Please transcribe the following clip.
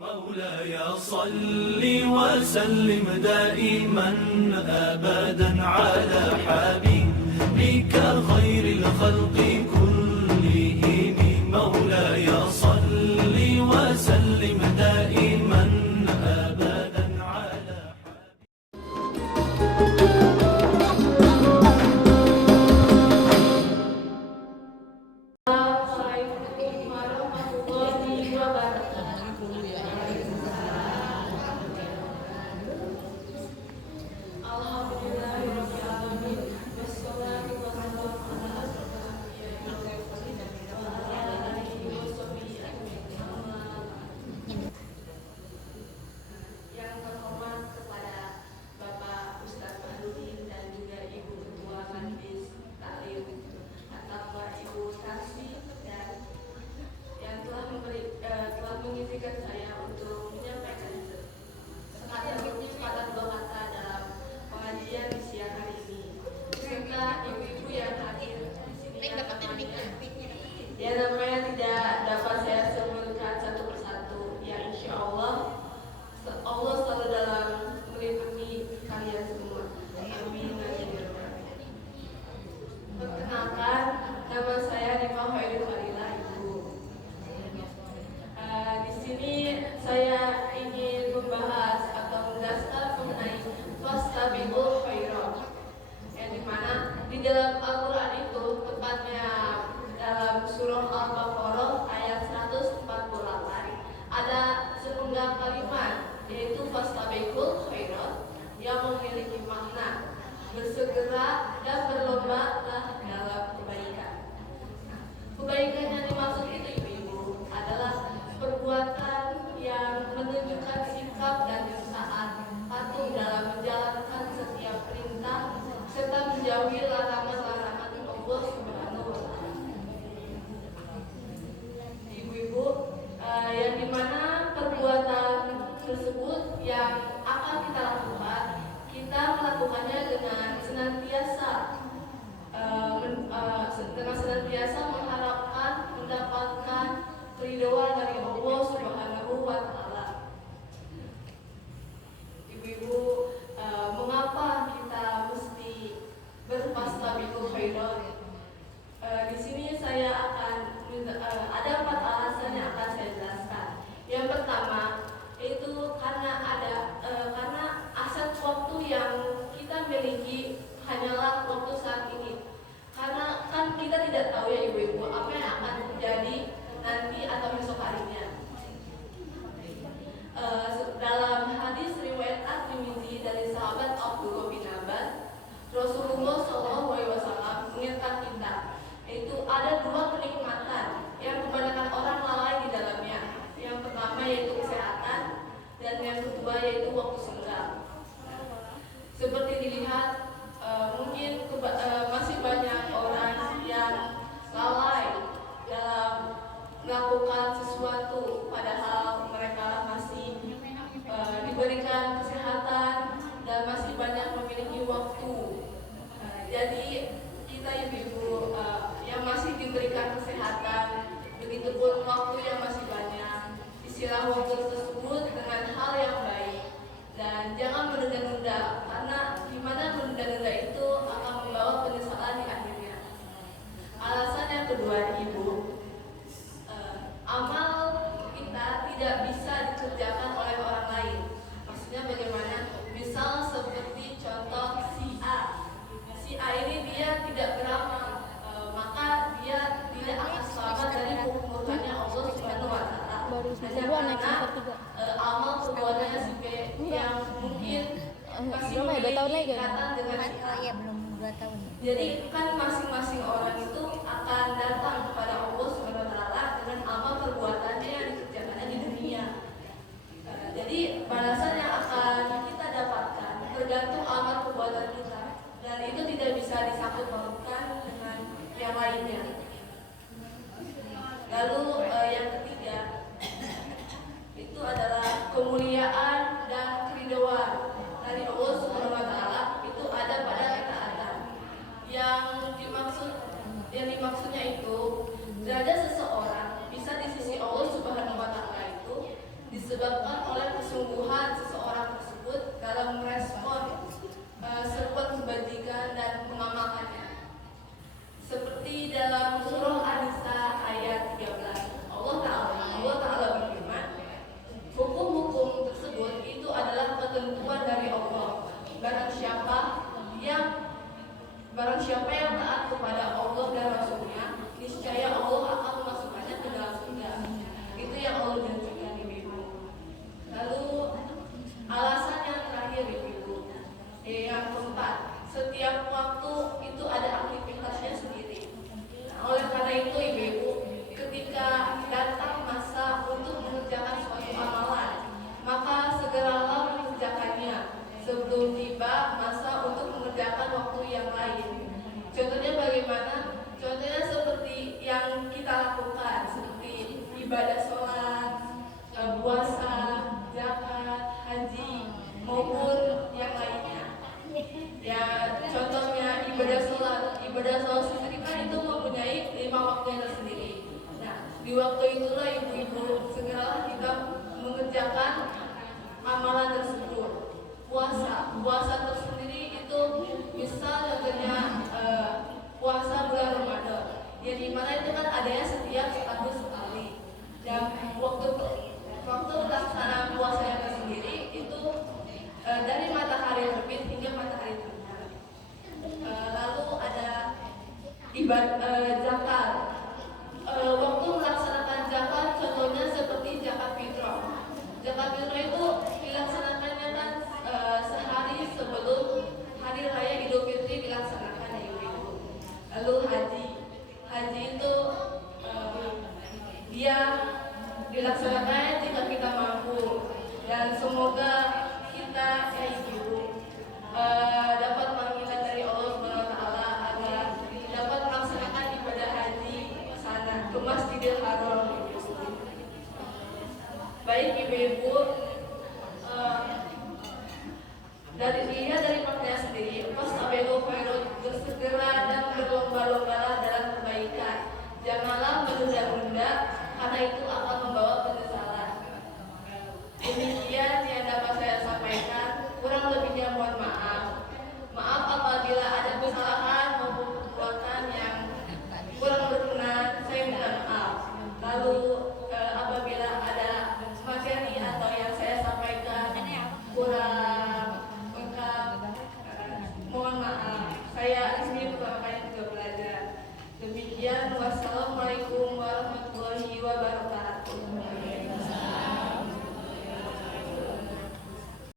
مولاي صل وسلم دائما أبدا على حبيبك خير الخلق كلهم. مولاي صل وسلم دائما أبدا على Assalamualaikum warahmatullahi wabarakatuh. Alhamdulillahirabbil alamin. Wassalatu wassalamu ala asyrofil anbiya'i wal mursalin wa ala alihi washabbihi ajmain. Yang terhormat kepada Bapak Ustadz Fahrudin dan juga Ibu Ketua Majelis Taklim atau Ibu Tarsi dan yang telah mengizinkan saya untuk menyampaikan sepatah dua kata dalam pengajian di siang hari ini, serta ibu-ibu yang hadir di sini yang namanya tidak dapat saya sebutkan satu persatu, yang insya Allah selalu dalam melindungi kalian semua. Amin. Perkenalkan, nama saya Nifah Haidul Fadilah, Ibu. Di sini saya ingin membahas atau menjelaskan mengenai fastabiqul khairat, yang dimana di dalam Al-Quran itu, tepatnya dalam surah Al-Baqarah ayat 148, ada sepenggal kalimat, yaitu fastabiqul khairat, yang memiliki makna bersegera dan berlomba-lomba dalam kebaikan. Kebaikan yang dimaksud itu, ibu-ibu, adalah perbuatan yang menunjukkan sikap dan taat, patuh dalam menjalankan setiap perintah, serta menjauhi larangan-larangan Allah Subhanahu wa Ta'ala. Ibu-ibu, yang dimana perbuatan tersebut yang akan kita lakukan, kita melakukannya dengan senantiasa mengharapkan mendapatkan keridhaan dari Allah Subhanahu wa Ta'ala. Ibu-ibu, mengapa kita mesti berfastabiqul khairat? Di sini saya akan ada 4 alasan yang akan saya jelaskan. Yang pertama, itu karena aset waktu yang kita miliki hanyalah waktu saat ini. Karena kan kita tidak tahu ya ibu-ibu apa yang akan terjadi nanti atau besok harinya. Dalam hadis riwayat At-Tirmidzi dari sahabat Abdullah bin Abbas, Rasulullah SAW mengingatkan kita, yaitu ada 2 kenikmatan yang kebanyakan orang lalai di dalamnya. Yang pertama yaitu kesehatan, dan yang kedua yaitu waktu senggang. Seperti dilihat, mungkin masih banyak orang yang lalai dalam melakukan sesuatu, padahal mereka masih diberikan kesehatan dan masih banyak memiliki waktu. Jadi kita ibu-ibu yang masih diberikan kesehatan, begitupun waktu yang masih banyak, isilah waktu tersebut dengan hal yang baik dan jangan menunda-nunda, karena dimana menunda-nunda itu akan membawa penyesalan di akhirnya. Alasan yang kedua, ibu, amal kita tidak bisa dikerjakan oleh orang lain. Maksudnya bagaimana? Misal seperti contoh si A ini dia tidak beramal, maka dia tidak akan selamat dari murkanya Allah Subhanahu wa Ta'ala. Hanya karena amal perbuatannya si B yang mungkin masih memiliki ikatan dengan si A. Belum 2 tahun. Jadi kan masing-masing orang itu akan datang kepada Allah Subhanahu wa Ta'ala dengan amal perbuatannya yang dikerjakannya di dunia. Jadi balasan yang akan kita dapatkan tergantung amal perbuatan kita, dan itu tidak bisa disangkut pautkan dengan yang lainnya. Lalu yang ketiga itu adalah kemuliaan dan keridhaan dari Allah Subhanahu wa Ta'ala, itu ada pada ketaatan. Yang dimaksudnya itu derajat seseorang bisa di sisi Allah Subhanahu wa Ta'ala itu disebabkan oleh kesungguhan seseorang tersebut dalam merespon seruan kebajikan dan mengamalkannya. Seperti dalam surah An-Nisa ayat 13, Allah Ta'ala berfirman, hukum-hukum tersebut itu adalah ketentuan dari Allah. Barang siapa yang taat kepada Allah dan Rasulnya, niscaya Allah akan memasukkannya ke dalam surga. Itu yang Allah janjikan, Ibu. Lalu alasan yang terakhir, Ibu, yang keempat, setiap waktu itu ada aktivitasnya sendiri. Nah, oleh karena itu, Ibu, ketika datang masa untuk mengerjakan suatu amalan, maka segeralah mengerjakannya sebelum tiba masa untuk mengerjakan waktu yang lain. Contohnya bagaimana? Contohnya seperti yang kita lakukan, seperti ibadah sholat, puasa, zakat, haji, maupun yang lainnya. Ya, contohnya ibadah sholat sendiri kan itu mempunyai 5 waktunya tersendiri. Nah, di waktu itulah ibu-ibu segeralah kita mengerjakan amalan tersebut. Puasa tersendiri itu misal contohnya puasa bulan Ramadan, yang dimana itu kan adanya setiap setahun sekali. Dan waktu pelaksanaan puasanya tersendiri itu dari matahari terbit hingga matahari terbenam. Lalu ada zakat. Waktu melaksanakan zakat contohnya seperti zakat fitrah. Zakat fitrah itu dilaksanakannya kan sehari sebelum hari raya Idul Fitri dilaksanakan, ya Ibu. Lalu haji itu dia dilaksanakan jika kita mampu, dan semoga kita Ibu dapat panggilan dari Allah Subhanahu wa taala agar dapat melaksanakan ibadah haji sana ke Masjidil Haram. Baik Ibu-ibu, dari maknanya sendiri, fastabiqul khairat, bersegera dan berlomba-lomba dalam kebaikan. Janganlah menunda-nunda, karena itu akan